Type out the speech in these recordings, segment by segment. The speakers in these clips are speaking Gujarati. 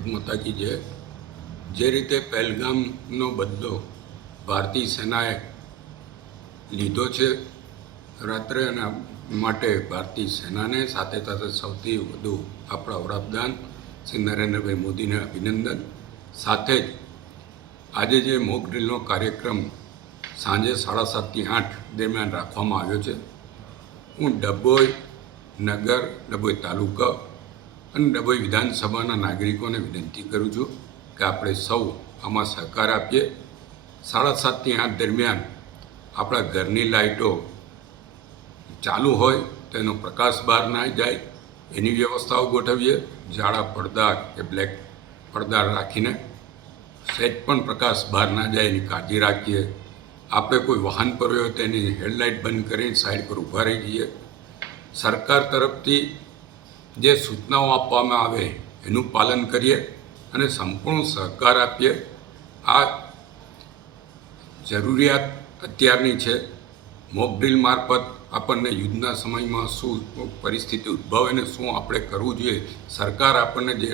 ભારત છે. જય જે રીતે પહેલગામનો બદલો ભારતીય સેનાએ લીધો છે રાત્રે અને માટે ભારતીય સેનાને, સાથે સાથે સૌથી વધુ આપણા વડાપ્રધાન શ્રી નરેન્દ્રભાઈ મોદીને અભિનંદન. સાથે જ આજે જે મોક ડ્રીલનો કાર્યક્રમ સાંજે સાડા સાતથી આઠ દરમિયાન રાખવામાં આવ્યો છે. હું ડભોઈ નગર, ડભોઈ તાલુકા અને ડભોઈ વિધાનસભાના નાગરિકોને વિનંતી કરું છું કે આપણે સૌ આમાં સહકાર આપીએ. સાડા સાતથી આઠ દરમિયાન આપણા ઘરની લાઇટો ચાલુ હોય તો એનો પ્રકાશ બહાર ના જાય. એની વ્યવસ્થાઓ ગોઠવીએ. જાડા પડદા કે બ્લેક પડદા રાખીને સહેજ પણ પ્રકાશ બહાર ના જાય, એની કાળજી રાખીએ. આપણે કોઈ વાહન પર હોય તો એની હેડલાઇટ બંધ કરીને સાઈડ પર ઊભા રહી જઈએ સરકાર તરફથી જે સૂચનાઓ આપવામાં આવે, એનું પાલન કરીએ અને સંપૂર્ણ સહકાર આપીએ. આ જરૂરિયાત અત્યારની છે. મોકડ્રીલ મારફત આપણને યુદ્ધના સમયમાં શું પરિસ્થિતિ ઉદ્ભવે અને શું આપણે કરવું જોઈએ. સરકાર આપણને જે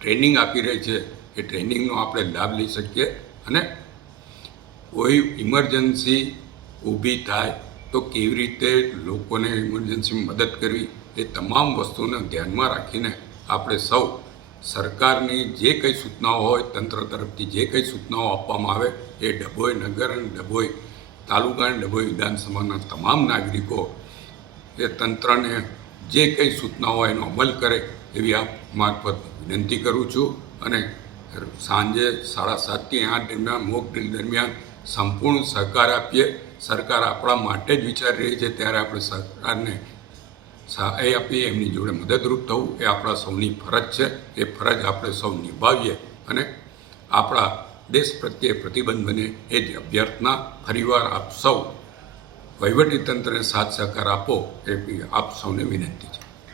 ટ્રેનિંગ આપી રહી છે, એ ટ્રેનિંગનો આપણે લાભ લઈ શકીએ અને કોઈ ઇમરજન્સી ઊભી થાય તો કેવી રીતે લોકોને ઇમરજન્સીમાં મદદ કરવી? એ તમામ વસ્તુને ધ્યાનમાં રાખીને આપણે સૌ સરકારની જે કંઈ સૂચનાઓ હોય, તંત્ર તરફથી જે કંઈ સૂચનાઓ આપવામાં આવે, એ ડભોઈ નગર અને ડભોઈ તાલુકા અને ડભોઈ વિધાનસભાના તમામ નાગરિકો એ તંત્રને જે કંઈ સૂચનાઓ એનો અમલ કરે એવી આપ મારફત વિનંતી કરું છું અને સાંજે સાડા સાતથી આઠ દરમિયાન મોક ડ્રીલ દરમિયાન સંપૂર્ણ સહકાર આપીએ. સરકાર આપણા માટે જ વિચારી રહી છે, ત્યારે આપણે સરકારને સહાય આપી એમની જોડે મદદરૂપ થવું, એ આપણા સૌની ફરજ છે. એ ફરજ આપણે સૌ નિભાવીએ અને આપણા દેશ પ્રત્યે પ્રતિબંધ બને એ જ અભ્યર્થના ફરીવાર આપ સૌ વહીવટીતંત્રને સાથ સહકાર આપો, એ આપ સૌને વિનંતી છે.